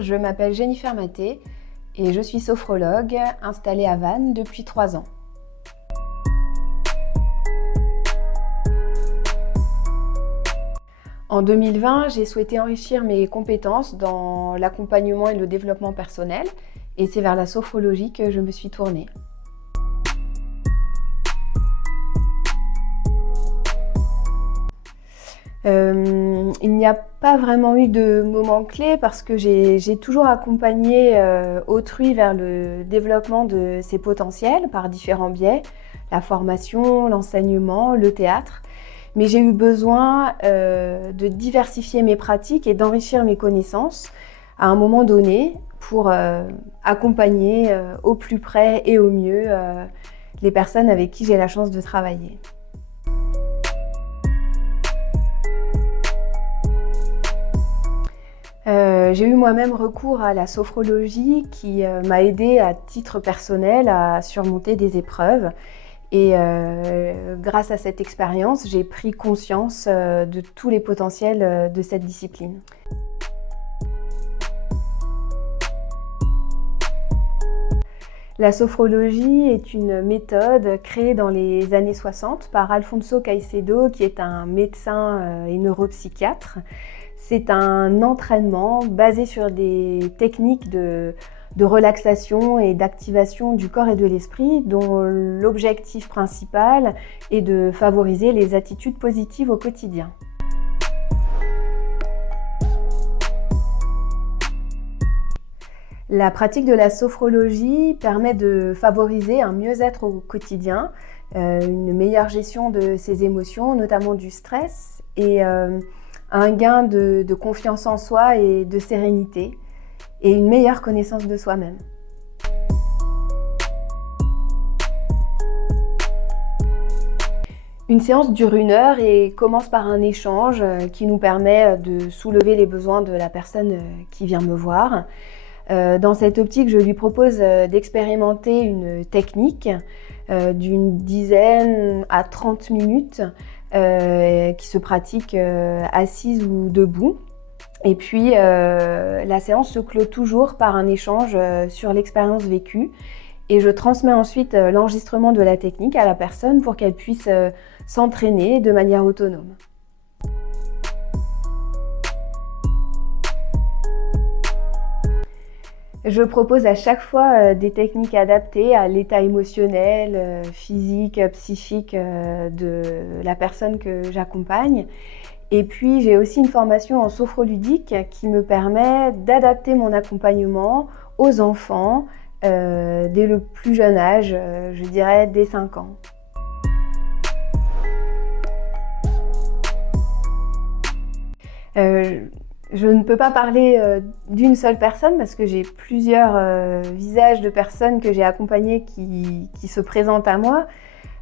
je m'appelle Jennifer Maté et je suis sophrologue installée à Vannes depuis 3 ans. En 2020, j'ai souhaité enrichir mes compétences dans l'accompagnement et le développement personnel et c'est vers la sophrologie que je me suis tournée. Il n'y a pas vraiment eu de moment clé parce que j'ai toujours accompagné autrui vers le développement de ses potentiels par différents biais, la formation, l'enseignement, le théâtre. Mais j'ai eu besoin de diversifier mes pratiques et d'enrichir mes connaissances à un moment donné pour accompagner au plus près et au mieux les personnes avec qui j'ai la chance de travailler. J'ai eu moi-même recours à la sophrologie qui m'a aidée à titre personnel à surmonter des épreuves. Et grâce à cette expérience, j'ai pris conscience de tous les potentiels de cette discipline. La sophrologie est une méthode créée dans les années 60 par Alfonso Caicedo, qui est un médecin et neuropsychiatre. C'est un entraînement basé sur des techniques de relaxation et d'activation du corps et de l'esprit dont l'objectif principal est de favoriser les attitudes positives au quotidien. La pratique de la sophrologie permet de favoriser un mieux-être au quotidien, une meilleure gestion de ses émotions, notamment du stress, et un gain de confiance en soi et de sérénité, et une meilleure connaissance de soi-même. Une séance dure 1 heure et commence par un échange qui nous permet de soulever les besoins de la personne qui vient me voir. Dans cette optique, je lui propose d'expérimenter une technique d'une dizaine à 30 minutes qui se pratique assise ou debout. Et puis la séance se clôt toujours par un échange sur l'expérience vécue et je transmets ensuite l'enregistrement de la technique à la personne pour qu'elle puisse s'entraîner de manière autonome. Je propose à chaque fois des techniques adaptées à l'état émotionnel, physique, psychique de la personne que j'accompagne. Et puis j'ai aussi une formation en sophroludique qui me permet d'adapter mon accompagnement aux enfants dès le plus jeune âge, je dirais dès 5 ans. Je ne peux pas parler d'une seule personne parce que j'ai plusieurs visages de personnes que j'ai accompagnées qui se présentent à moi.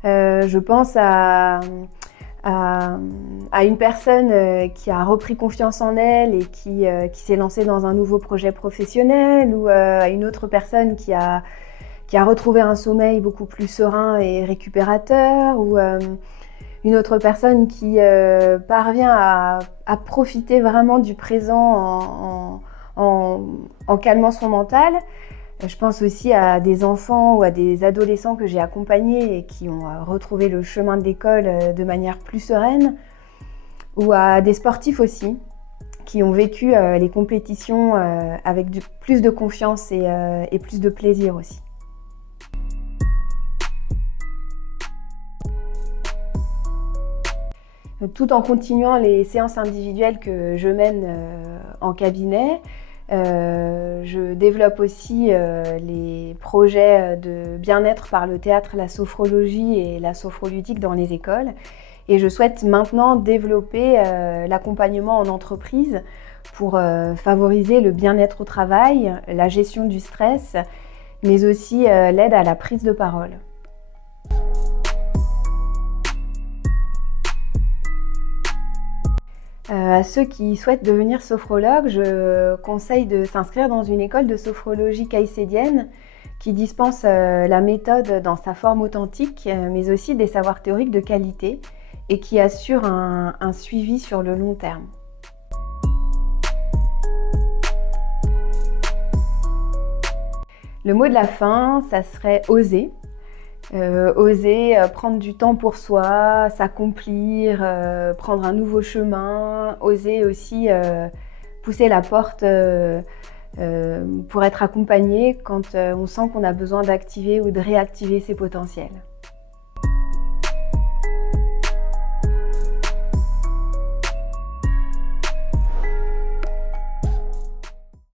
Je pense à une personne qui a repris confiance en elle et qui s'est lancée dans un nouveau projet professionnel, ou à une autre personne qui a retrouvé un sommeil beaucoup plus serein et récupérateur, ou une autre personne qui parvient à profiter vraiment du présent en calmant son mental. Je pense aussi à des enfants ou à des adolescents que j'ai accompagnés et qui ont retrouvé le chemin de l'école de manière plus sereine, ou à des sportifs aussi qui ont vécu les compétitions avec plus de confiance et plus de plaisir aussi. Tout en continuant les séances individuelles que je mène en cabinet, je développe aussi les projets de bien-être par le théâtre, la sophrologie et la sophroludique dans les écoles. Et je souhaite maintenant développer l'accompagnement en entreprise pour favoriser le bien-être au travail, la gestion du stress, mais aussi l'aide à la prise de parole. À ceux qui souhaitent devenir sophrologue, je conseille de s'inscrire dans une école de sophrologie caïcédienne qui dispense la méthode dans sa forme authentique, mais aussi des savoirs théoriques de qualité et qui assure un suivi sur le long terme. Le mot de la fin, ça serait oser. Oser prendre du temps pour soi, s'accomplir, prendre un nouveau chemin, oser aussi pousser la porte pour être accompagné quand on sent qu'on a besoin d'activer ou de réactiver ses potentiels.